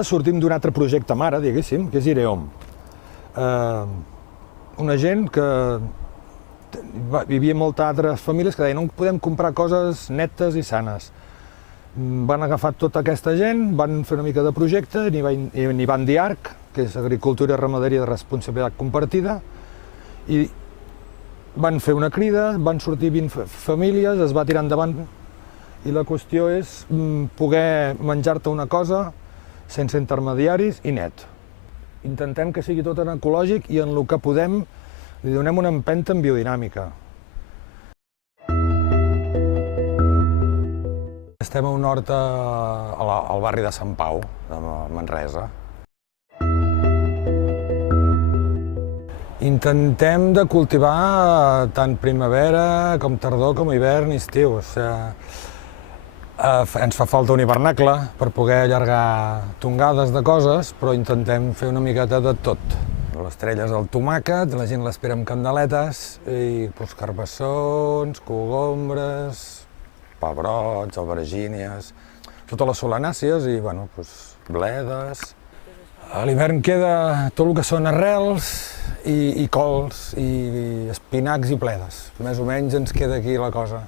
Ara sortim d'un altre projecte mare, diguéssim, que és Ireom. Una gent que vivia en moltes altres famílies que deien no podem comprar coses netes i sanes. Van agafar tota aquesta gent, van fer una mica de projecte, n'hi van dir ARC, que és Agricultura i Ramaderia de Responsabilitat Compartida, i van fer una crida, van sortir 20 famílies, es va tirar endavant, i la qüestió és poder menjar-te una cosa sense intermediaris i net. Intentem que sigui tot en ecològic i en el que podem li donem una empenta en biodinàmica. Estem a un hort al barri de Sant Pau, de Manresa. Intentem de cultivar tant primavera com tardor com hivern i estiu. Ens fa falta un hivernacle per poder allargar tongades de coses, però intentem fer una miqueta de tot. L'estrella és el tomàquet, la gent l'espera amb candeletes, i carbassons, cogombres, pebrots, albergínies, totes les solanàcies i bledes. A l'hivern queda tot el que són arrels i cols i espinacs i bledes. Més o menys ens queda aquí la cosa.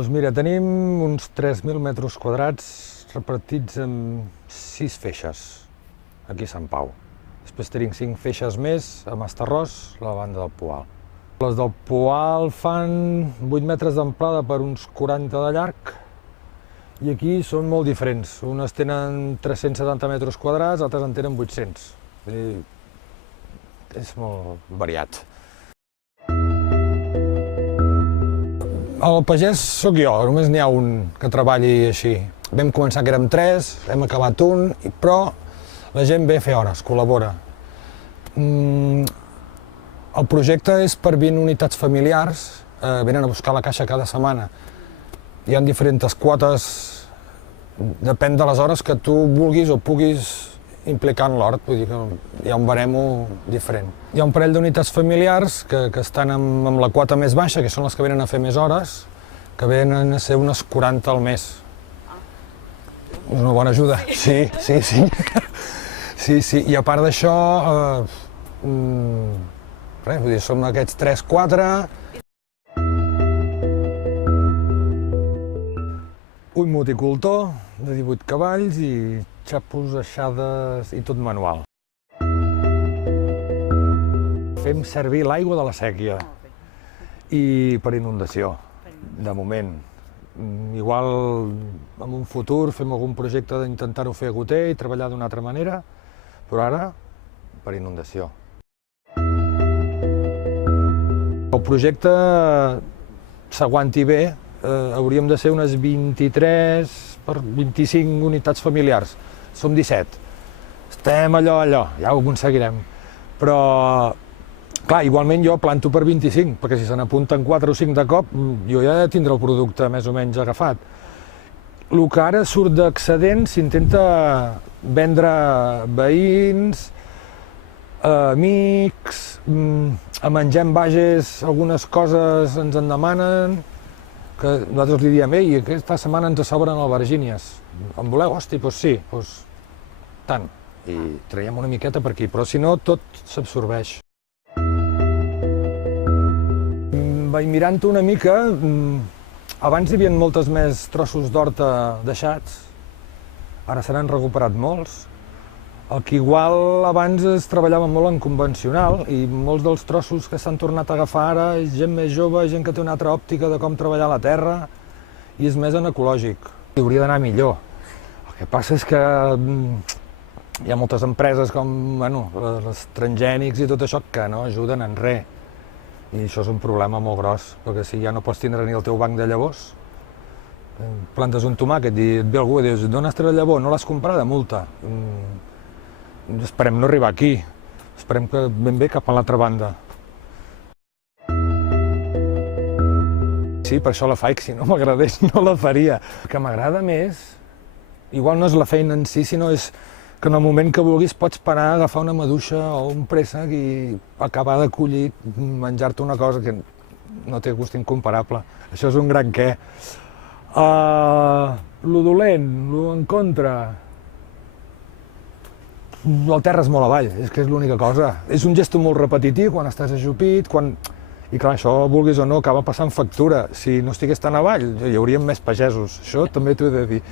Doncs mira, tenim uns 3.000 metres quadrats repartits en 6 feixes, aquí a Sant Pau. Després tenim 5 feixes més a Mastarrós, la banda del Poal. Les del Poal fan 8 metres d'amplada per uns 40 de llarg, i aquí són molt diferents. Unes tenen 370 metres quadrats, altres en tenen 800. És molt variat. El pagès sóc jo, només n'hi ha un que treballi així. Vam començar que érem 3, hem acabat un, però la gent ve a fer hores, col·labora. El projecte és per 20 unitats familiars, venen a buscar la caixa cada setmana. Hi ha diferents quotes, depèn de les hores que tu vulguis o puguis implicar en l'hort, vull dir que hi ha un baremo diferent. Hi ha un parell d'unitats familiars que estan amb la quota més baixa, que són les que venen a fer més hores, que venen a ser unes 40 al mes. És una bona ajuda. Sí. I a part d'això, som aquests 3-4. Un moticultor de 18 cavalls i xapos, aixades i tot manual. Fem servir l'aigua de la séquia i per inundació, de moment. Igual en un futur fem algun projecte d'intentar-ho fer a goter i treballar d'una altra manera, però ara per inundació. El projecte s'aguanti bé, hauríem de ser unes 23 per 25 unitats familiars. Som 17. Estem allò, ja ho aconseguirem. Però, clar, igualment jo planto per 25, perquè si se n'apunten 4 o 5 de cop, jo ja tindré el producte més o menys agafat. El que ara surt d'excedent s'intenta vendre a veïns, amics, a menjar en bages algunes coses ens en demanen, que nosaltres li diem, ei, aquesta setmana ens sobren albergínies, en voleu? Hosti, doncs sí, doncs tant. I traiem una miqueta per aquí, però si no tot s'absorbeix. Mirant-ho una mica, abans hi havia moltes més trossos d'horta deixats, ara se n'han recuperat molts. El que igual abans es treballava molt en convencional i molts dels trossos que s'han tornat a agafar ara és gent més jove, gent que té una altra òptica de com treballar la terra i és més en ecològic. Hauria d'anar millor. El que passa és que hi ha moltes empreses com els transgènics i tot això que no ajuden en res. I això és un problema molt gros, perquè si ja no pots tindre ni el teu banc de llavors, plantes un tomàquet i et ve algú i dius d'on has tret la llavor? No l'has comprada? Multa. Esperem no arribar aquí, esperem que ben bé cap a l'altra banda. Sí, per això la faig, si no m'agradés no la faria. El que m'agrada més, igual no és la feina en si, sinó és que en el moment que vulguis pots parar, agafar una maduixa o un préssec i acabar de collir, menjar-te una cosa que no té gust incomparable. Això és un gran què. Lo dolent, lo en contra... El terra és molt avall, és que és l'única cosa. És un gesto molt repetitiu quan estàs ajupit, quan... I clar, això, vulguis o no, acaba passant factura. Si no estigués tan avall, hi hauríem més pagesos. Això també t'ho he de dir.